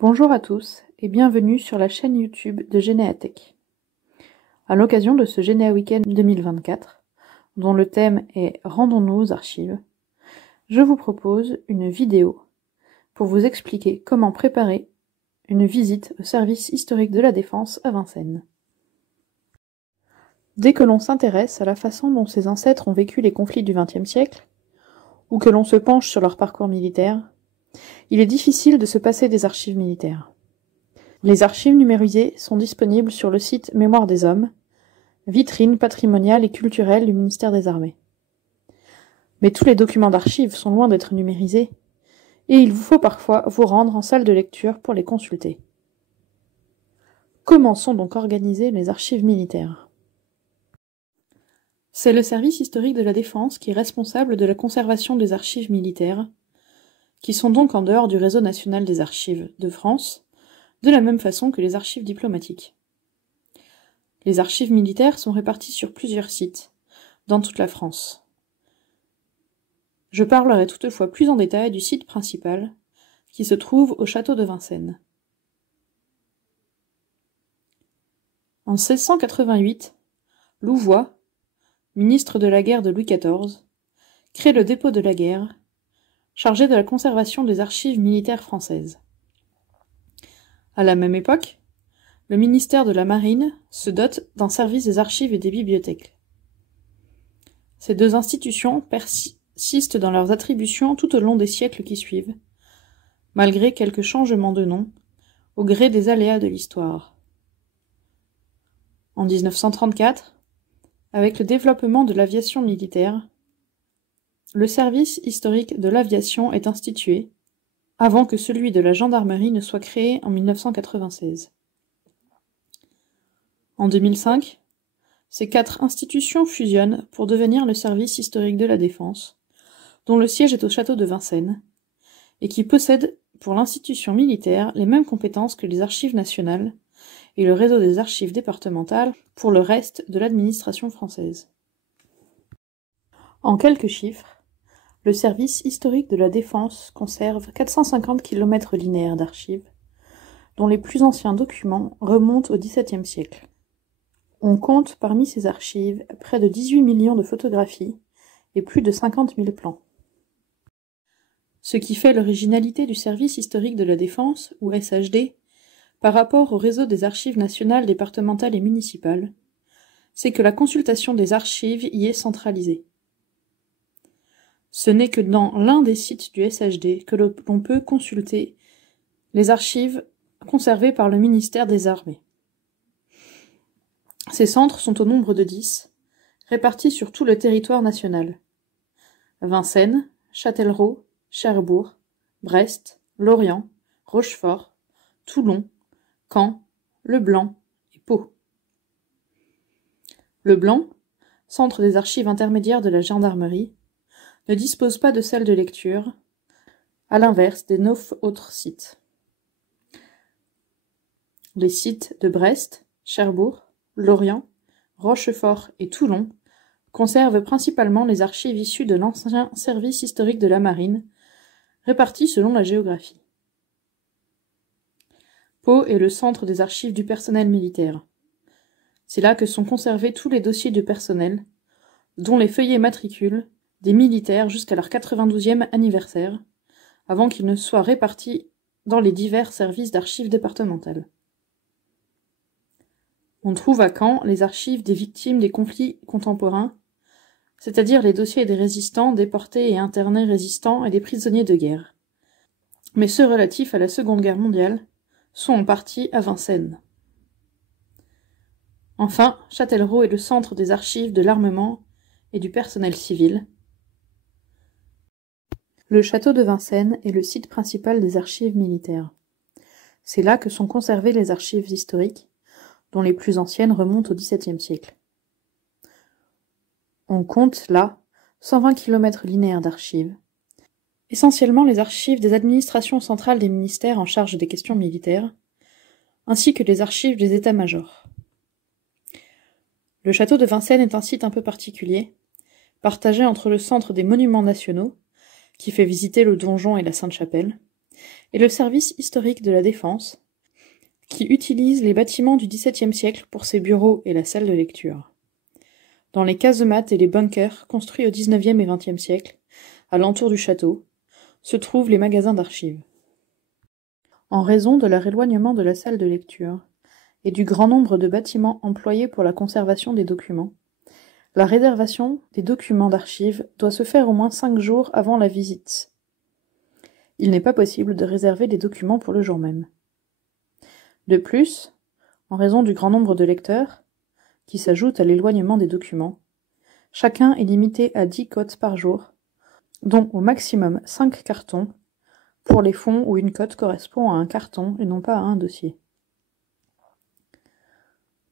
Bonjour à tous et bienvenue sur la chaîne YouTube de Généatech. À l'occasion de ce Généa Week-end 2024, dont le thème est « Rendons-nous aux archives », je vous propose une vidéo pour vous expliquer comment préparer une visite au service historique de la Défense à Vincennes. Dès que l'on s'intéresse à la façon dont ses ancêtres ont vécu les conflits du XXe siècle, ou que l'on se penche sur leur parcours militaire, il est difficile de se passer des archives militaires. Les archives numérisées sont disponibles sur le site Mémoire des Hommes, vitrine patrimoniale et culturelle du ministère des Armées. Mais tous les documents d'archives sont loin d'être numérisés, et il vous faut parfois vous rendre en salle de lecture pour les consulter. Comment sont donc organisées les archives militaires ? C'est le service historique de la Défense qui est responsable de la conservation des archives militaires, qui sont donc en dehors du réseau national des archives de France, de la même façon que les archives diplomatiques. Les archives militaires sont réparties sur plusieurs sites, dans toute la France. Je parlerai toutefois plus en détail du site principal, qui se trouve au château de Vincennes. En 1688, Louvois, ministre de la guerre de Louis XIV, crée le dépôt de la guerre, chargé de la conservation des archives militaires françaises. À la même époque, le ministère de la Marine se dote d'un service des archives et des bibliothèques. Ces deux institutions persistent dans leurs attributions tout au long des siècles qui suivent, malgré quelques changements de nom, au gré des aléas de l'histoire. En 1934, avec le développement de l'aviation militaire, le service historique de l'aviation est institué, avant que celui de la gendarmerie ne soit créé en 1996. En 2005, ces quatre institutions fusionnent pour devenir le service historique de la Défense, dont le siège est au château de Vincennes, et qui possède pour l'institution militaire les mêmes compétences que les archives nationales et le réseau des archives départementales pour le reste de l'administration française. En quelques chiffres, le service historique de la Défense conserve 450 km linéaires d'archives, dont les plus anciens documents remontent au XVIIe siècle. On compte parmi ces archives près de 18 millions de photographies et plus de 50 000 plans. Ce qui fait l'originalité du service historique de la Défense, ou SHD, par rapport au réseau des archives nationales, départementales et municipales, c'est que la consultation des archives y est centralisée. Ce n'est que dans l'un des sites du SHD que l'on peut consulter les archives conservées par le ministère des Armées. Ces centres sont au nombre de 10, répartis sur tout le territoire national. Vincennes, Châtellerault, Cherbourg, Brest, Lorient, Rochefort, Toulon, Caen, Le Blanc et Pau. Le Blanc, centre des archives intermédiaires de la gendarmerie, ne dispose pas de salle de lecture, à l'inverse des 9 autres sites. Les sites de Brest, Cherbourg, Lorient, Rochefort et Toulon conservent principalement les archives issues de l'ancien service historique de la Marine, réparties selon la géographie. Pau est le centre des archives du personnel militaire. C'est là que sont conservés tous les dossiers de personnel, dont les feuillets matricules, des militaires jusqu'à leur 92e anniversaire, avant qu'ils ne soient répartis dans les divers services d'archives départementales. On trouve à Caen les archives des victimes des conflits contemporains, c'est-à-dire les dossiers des résistants, déportés et internés résistants et des prisonniers de guerre. Mais ceux relatifs à la Seconde Guerre mondiale sont en partie à Vincennes. Enfin, Châtellerault est le centre des archives de l'armement et du personnel civil. Le château de Vincennes est le site principal des archives militaires. C'est là que sont conservées les archives historiques, dont les plus anciennes remontent au XVIIe siècle. On compte là 120 km linéaires d'archives, essentiellement les archives des administrations centrales des ministères en charge des questions militaires, ainsi que les archives des états-majors. Le château de Vincennes est un site un peu particulier, partagé entre le centre des monuments nationaux, qui fait visiter le donjon et la Sainte-Chapelle, et le service historique de la Défense, qui utilise les bâtiments du XVIIe siècle pour ses bureaux et la salle de lecture. Dans les casemates et les bunkers construits au XIXe et XXe siècle, à l'entour du château, se trouvent les magasins d'archives. En raison de leur éloignement de la salle de lecture et du grand nombre de bâtiments employés pour la conservation des documents, la réservation des documents d'archives doit se faire au moins 5 jours avant la visite. Il n'est pas possible de réserver des documents pour le jour même. De plus, en raison du grand nombre de lecteurs, qui s'ajoute à l'éloignement des documents, chacun est limité à 10 cotes par jour, dont au maximum 5 cartons, pour les fonds où une cote correspond à un carton et non pas à un dossier.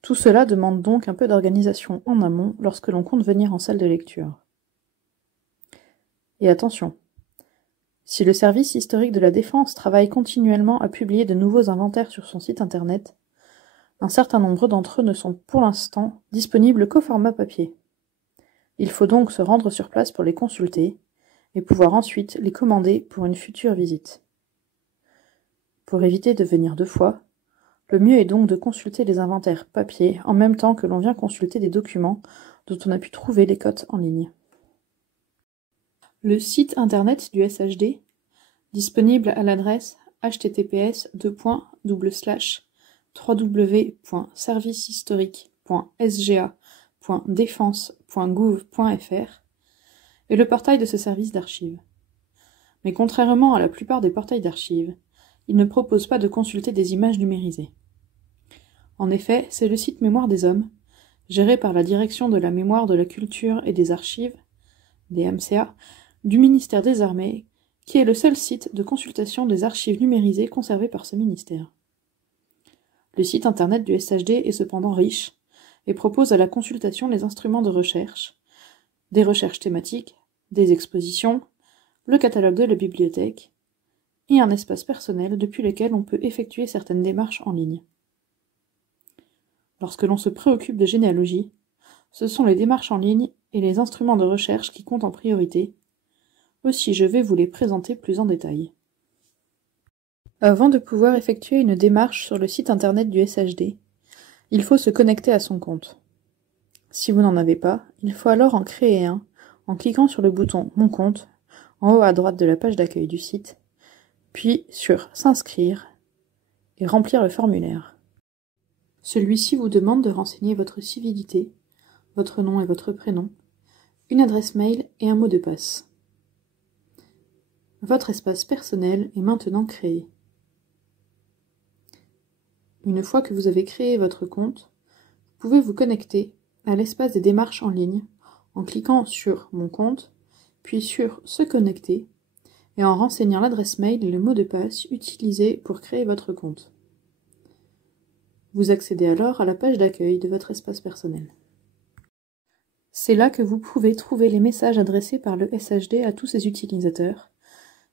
Tout cela demande donc un peu d'organisation en amont lorsque l'on compte venir en salle de lecture. Et attention, si le service historique de la Défense travaille continuellement à publier de nouveaux inventaires sur son site internet, un certain nombre d'entre eux ne sont pour l'instant disponibles qu'au format papier. Il faut donc se rendre sur place pour les consulter et pouvoir ensuite les commander pour une future visite. Pour éviter de venir 2 fois, le mieux est donc de consulter les inventaires papier en même temps que l'on vient consulter des documents dont on a pu trouver les cotes en ligne. Le site internet du SHD, disponible à l'adresse https://www.servicehistorique.sga.défense.gouv.fr, est le portail de ce service d'archives. Mais contrairement à la plupart des portails d'archives, il ne propose pas de consulter des images numérisées. En effet, c'est le site Mémoire des Hommes, géré par la Direction de la Mémoire, de la Culture et des Archives, DMCA, du ministère des Armées, qui est le seul site de consultation des archives numérisées conservées par ce ministère. Le site internet du SHD est cependant riche et propose à la consultation les instruments de recherche, des recherches thématiques, des expositions, le catalogue de la bibliothèque, et un espace personnel depuis lequel on peut effectuer certaines démarches en ligne. Lorsque l'on se préoccupe de généalogie, ce sont les démarches en ligne et les instruments de recherche qui comptent en priorité. Aussi, je vais vous les présenter plus en détail. Avant de pouvoir effectuer une démarche sur le site internet du SHD, il faut se connecter à son compte. Si vous n'en avez pas, il faut alors en créer un en cliquant sur le bouton « Mon compte » en haut à droite de la page d'accueil du site, puis sur « S'inscrire » et remplir le formulaire. Celui-ci vous demande de renseigner votre civilité, votre nom et votre prénom, une adresse mail et un mot de passe. Votre espace personnel est maintenant créé. Une fois que vous avez créé votre compte, vous pouvez vous connecter à l'espace des démarches en ligne en cliquant sur « Mon compte », puis sur « Se connecter » et en renseignant l'adresse mail et le mot de passe utilisés pour créer votre compte. Vous accédez alors à la page d'accueil de votre espace personnel. C'est là que vous pouvez trouver les messages adressés par le SHD à tous ses utilisateurs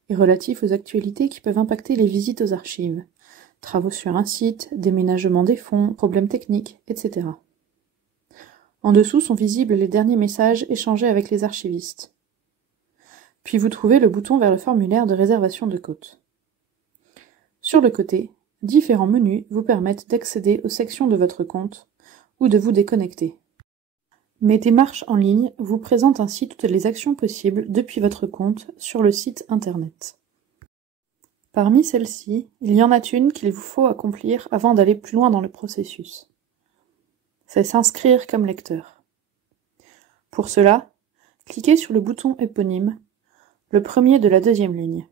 et relatifs aux actualités qui peuvent impacter les visites aux archives, travaux sur un site, déménagement des fonds, problèmes techniques, etc. En dessous sont visibles les derniers messages échangés avec les archivistes. Puis vous trouvez le bouton vers le formulaire de réservation de cotes. Sur le côté, différents menus vous permettent d'accéder aux sections de votre compte ou de vous déconnecter. Mes démarches en ligne vous présentent ainsi toutes les actions possibles depuis votre compte sur le site internet. Parmi celles-ci, il y en a une qu'il vous faut accomplir avant d'aller plus loin dans le processus. C'est s'inscrire comme lecteur. Pour cela, cliquez sur le bouton éponyme, le premier de la deuxième ligne.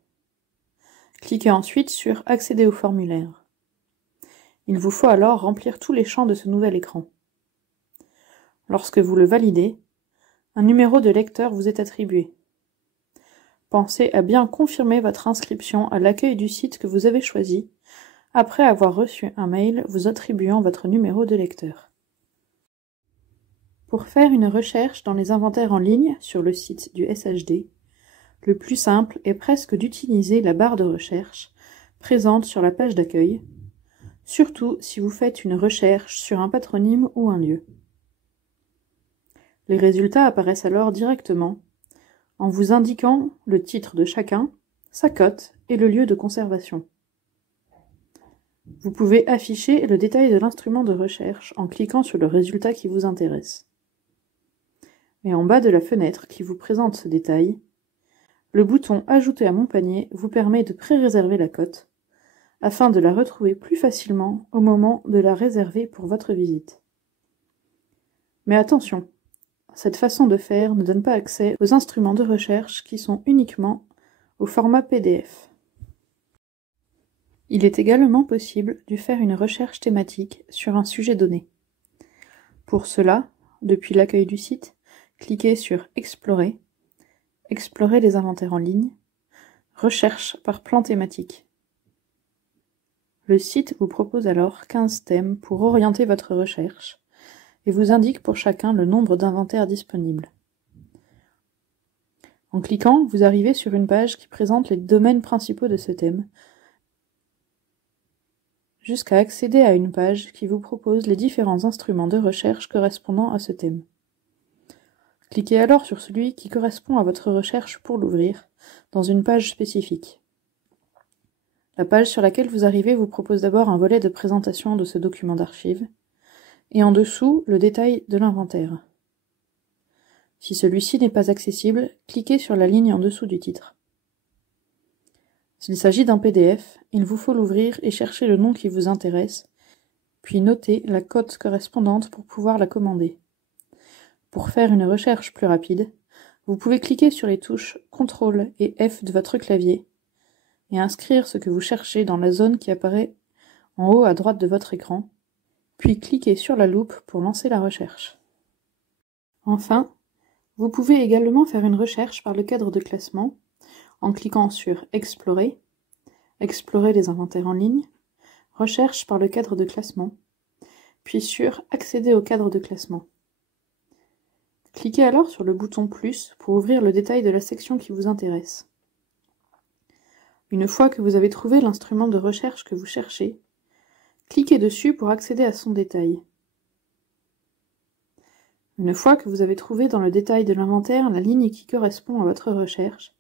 Cliquez ensuite sur « Accéder au formulaire ». Il vous faut alors remplir tous les champs de ce nouvel écran. Lorsque vous le validez, un numéro de lecteur vous est attribué. Pensez à bien confirmer votre inscription à l'accueil du site que vous avez choisi, après avoir reçu un mail vous attribuant votre numéro de lecteur. Pour faire une recherche dans les inventaires en ligne sur le site du SHD, le plus simple est presque d'utiliser la barre de recherche présente sur la page d'accueil, surtout si vous faites une recherche sur un patronyme ou un lieu. Les résultats apparaissent alors directement en vous indiquant le titre de chacun, sa cote et le lieu de conservation. Vous pouvez afficher le détail de l'instrument de recherche en cliquant sur le résultat qui vous intéresse. Et en bas de la fenêtre qui vous présente ce détail, le bouton « Ajouter à mon panier » vous permet de pré-réserver la cote, afin de la retrouver plus facilement au moment de la réserver pour votre visite. Mais attention, cette façon de faire ne donne pas accès aux instruments de recherche qui sont uniquement au format PDF. Il est également possible de faire une recherche thématique sur un sujet donné. Pour cela, depuis l'accueil du site, cliquez sur « Explorer », Explorer les inventaires en ligne, Recherche par plan thématique. Le site vous propose alors 15 thèmes pour orienter votre recherche et vous indique pour chacun le nombre d'inventaires disponibles. En cliquant, vous arrivez sur une page qui présente les domaines principaux de ce thème, jusqu'à accéder à une page qui vous propose les différents instruments de recherche correspondant à ce thème. Cliquez alors sur celui qui correspond à votre recherche pour l'ouvrir, dans une page spécifique. La page sur laquelle vous arrivez vous propose d'abord un volet de présentation de ce document d'archives, et en dessous, le détail de l'inventaire. Si celui-ci n'est pas accessible, cliquez sur la ligne en dessous du titre. S'il s'agit d'un PDF, il vous faut l'ouvrir et chercher le nom qui vous intéresse, puis noter la cote correspondante pour pouvoir la commander. Pour faire une recherche plus rapide, vous pouvez cliquer sur les touches CTRL et F de votre clavier et inscrire ce que vous cherchez dans la zone qui apparaît en haut à droite de votre écran, puis cliquez sur la loupe pour lancer la recherche. Enfin, vous pouvez également faire une recherche par le cadre de classement en cliquant sur Explorer, Explorer les inventaires en ligne, Recherche par le cadre de classement, puis sur Accéder au cadre de classement. Cliquez alors sur le bouton plus pour ouvrir le détail de la section qui vous intéresse. Une fois que vous avez trouvé l'instrument de recherche que vous cherchez, cliquez dessus pour accéder à son détail. Une fois que vous avez trouvé dans le détail de l'inventaire la ligne qui correspond à votre recherche,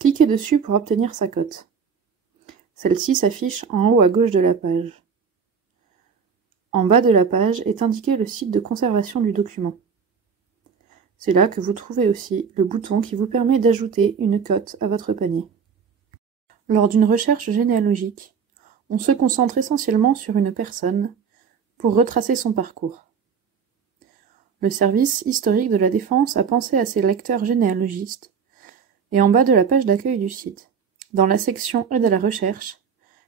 cliquez dessus pour obtenir sa cote. Celle-ci s'affiche en haut à gauche de la page. En bas de la page est indiqué le site de conservation du document. C'est là que vous trouvez aussi le bouton qui vous permet d'ajouter une cote à votre panier. Lors d'une recherche généalogique, on se concentre essentiellement sur une personne pour retracer son parcours. Le service historique de la Défense a pensé à ses lecteurs généalogistes et en bas de la page d'accueil du site, dans la section Aide à la recherche,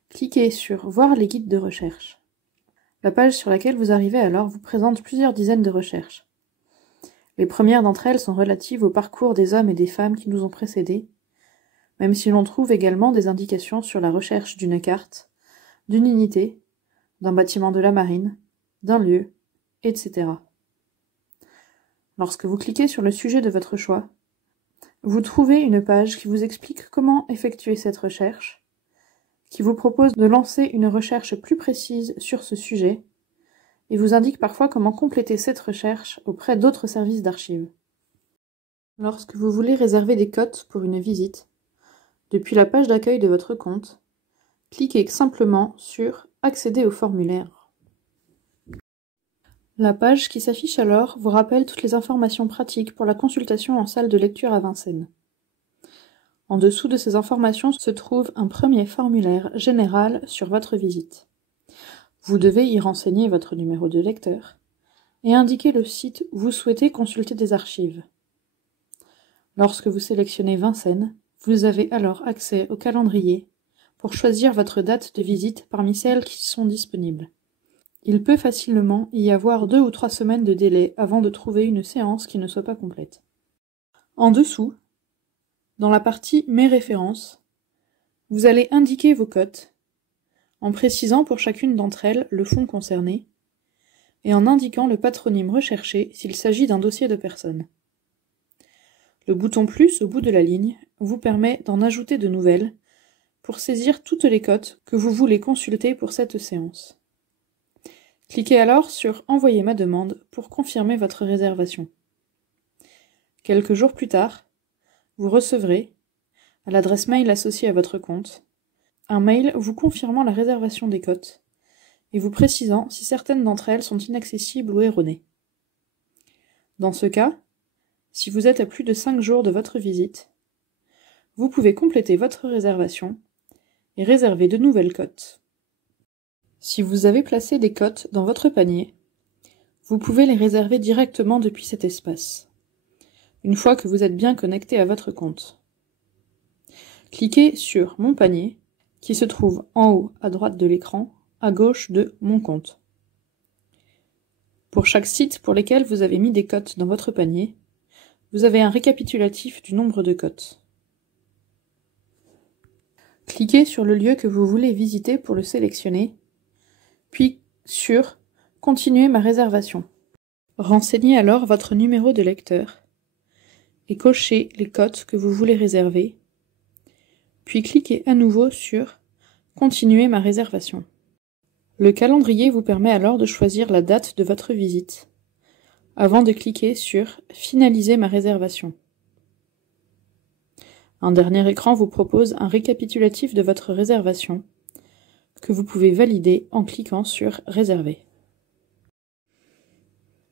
cliquez sur Voir les guides de recherche. La page sur laquelle vous arrivez alors vous présente plusieurs dizaines de recherches. Les premières d'entre elles sont relatives au parcours des hommes et des femmes qui nous ont précédés, même si l'on trouve également des indications sur la recherche d'une carte, d'une unité, d'un bâtiment de la marine, d'un lieu, etc. Lorsque vous cliquez sur le sujet de votre choix, vous trouvez une page qui vous explique comment effectuer cette recherche, qui vous propose de lancer une recherche plus précise sur ce sujet, et vous indique parfois comment compléter cette recherche auprès d'autres services d'archives. Lorsque vous voulez réserver des cotes pour une visite, depuis la page d'accueil de votre compte, cliquez simplement sur « Accéder au formulaire ». La page qui s'affiche alors vous rappelle toutes les informations pratiques pour la consultation en salle de lecture à Vincennes. En dessous de ces informations se trouve un premier formulaire général sur votre visite. Vous devez y renseigner votre numéro de lecteur et indiquer le site où vous souhaitez consulter des archives. Lorsque vous sélectionnez Vincennes, vous avez alors accès au calendrier pour choisir votre date de visite parmi celles qui sont disponibles. Il peut facilement y avoir 2 ou 3 semaines de délai avant de trouver une séance qui ne soit pas complète. En dessous, dans la partie « Mes références », vous allez indiquer vos cotes, en précisant pour chacune d'entre elles le fonds concerné, et en indiquant le patronyme recherché s'il s'agit d'un dossier de personne. Le bouton « Plus » au bout de la ligne vous permet d'en ajouter de nouvelles pour saisir toutes les cotes que vous voulez consulter pour cette séance. Cliquez alors sur « Envoyer ma demande » pour confirmer votre réservation. Quelques jours plus tard, vous recevrez, à l'adresse mail associée à votre compte, un mail vous confirmant la réservation des cotes et vous précisant si certaines d'entre elles sont inaccessibles ou erronées. Dans ce cas, si vous êtes à plus de 5 jours de votre visite, vous pouvez compléter votre réservation et réserver de nouvelles cotes. Si vous avez placé des cotes dans votre panier, vous pouvez les réserver directement depuis cet espace, une fois que vous êtes bien connecté à votre compte. Cliquez sur « Mon panier » qui se trouve en haut à droite de l'écran, à gauche de « Mon compte ». Pour chaque site pour lesquels vous avez mis des cotes dans votre panier, vous avez un récapitulatif du nombre de cotes. Cliquez sur le lieu que vous voulez visiter pour le sélectionner, puis sur « Continuer ma réservation ». Renseignez alors votre numéro de lecteur et cochez les cotes que vous voulez réserver, puis cliquez à nouveau sur « Continuer ma réservation ». Le calendrier vous permet alors de choisir la date de votre visite, avant de cliquer sur « Finaliser ma réservation ». Un dernier écran vous propose un récapitulatif de votre réservation, que vous pouvez valider en cliquant sur « Réserver ».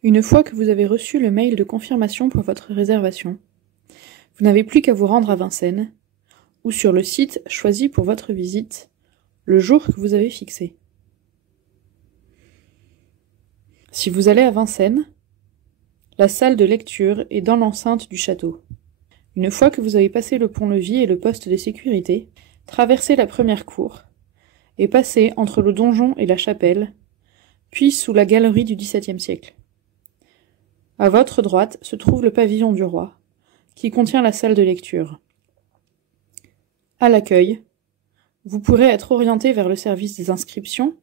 Une fois que vous avez reçu le mail de confirmation pour votre réservation, vous n'avez plus qu'à vous rendre à Vincennes, ou sur le site choisi pour votre visite, le jour que vous avez fixé. Si vous allez à Vincennes, la salle de lecture est dans l'enceinte du château. Une fois que vous avez passé le pont-levis et le poste de sécurité, traversez la première cour et passez entre le donjon et la chapelle, puis sous la galerie du XVIIe siècle. À votre droite se trouve le pavillon du roi, qui contient la salle de lecture. À l'accueil, vous pourrez être orienté vers le service des inscriptions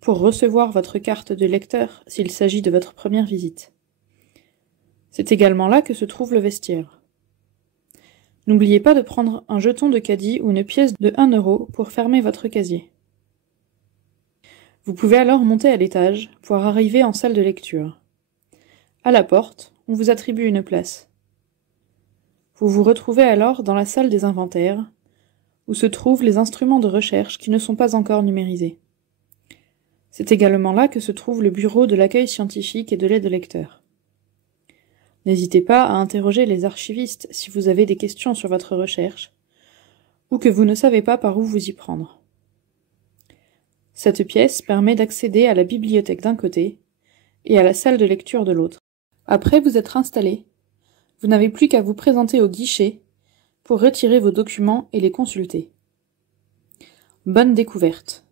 pour recevoir votre carte de lecteur s'il s'agit de votre première visite. C'est également là que se trouve le vestiaire. N'oubliez pas de prendre un jeton de caddie ou une pièce de 1 € pour fermer votre casier. Vous pouvez alors monter à l'étage pour arriver en salle de lecture. À la porte, on vous attribue une place. Vous vous retrouvez alors dans la salle des inventaires, où se trouvent les instruments de recherche qui ne sont pas encore numérisés. C'est également là que se trouve le bureau de l'accueil scientifique et de l'aide lecteur. N'hésitez pas à interroger les archivistes si vous avez des questions sur votre recherche, ou que vous ne savez pas par où vous y prendre. Cette pièce permet d'accéder à la bibliothèque d'un côté et à la salle de lecture de l'autre. Après vous être installé, vous n'avez plus qu'à vous présenter au guichet pour retirer vos documents et les consulter. Bonne découverte!